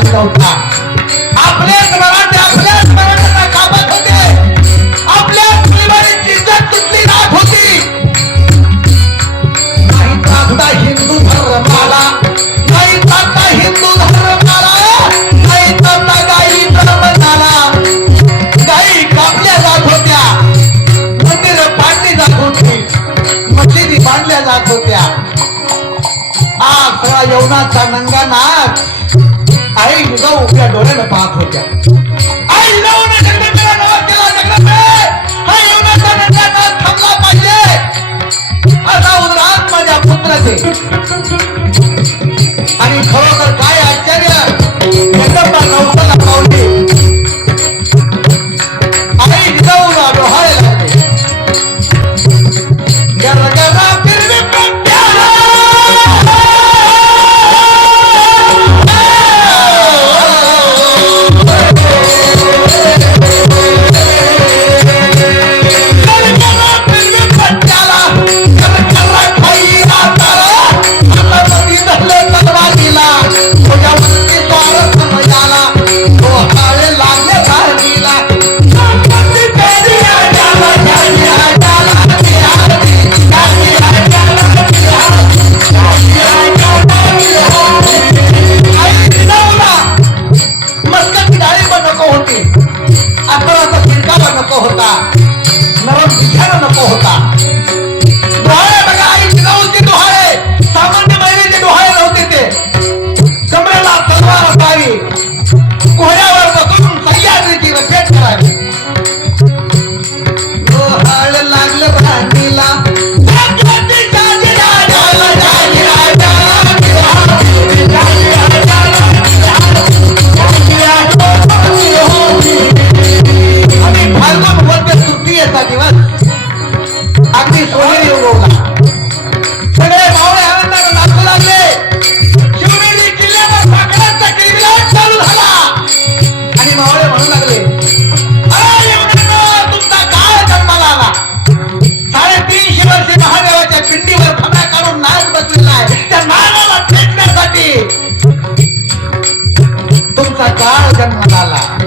वाजला होता आपल्याच मराठी आपल्याच कापत होते. आपल्याच मुलीबाळीची इज्जत तुटली जात होती. नाही आता हिंदू धर्माला नाही आता हिंदू धर्म कापल्या जात होत्या. मंदिर पाडली जात होती. मंदिरी बांधल्या जात होत्या. हा सगळा यवनाचा नंगा नाच आई उगा उभ्या डोळ्यानं पाहत होत्या 干啦啦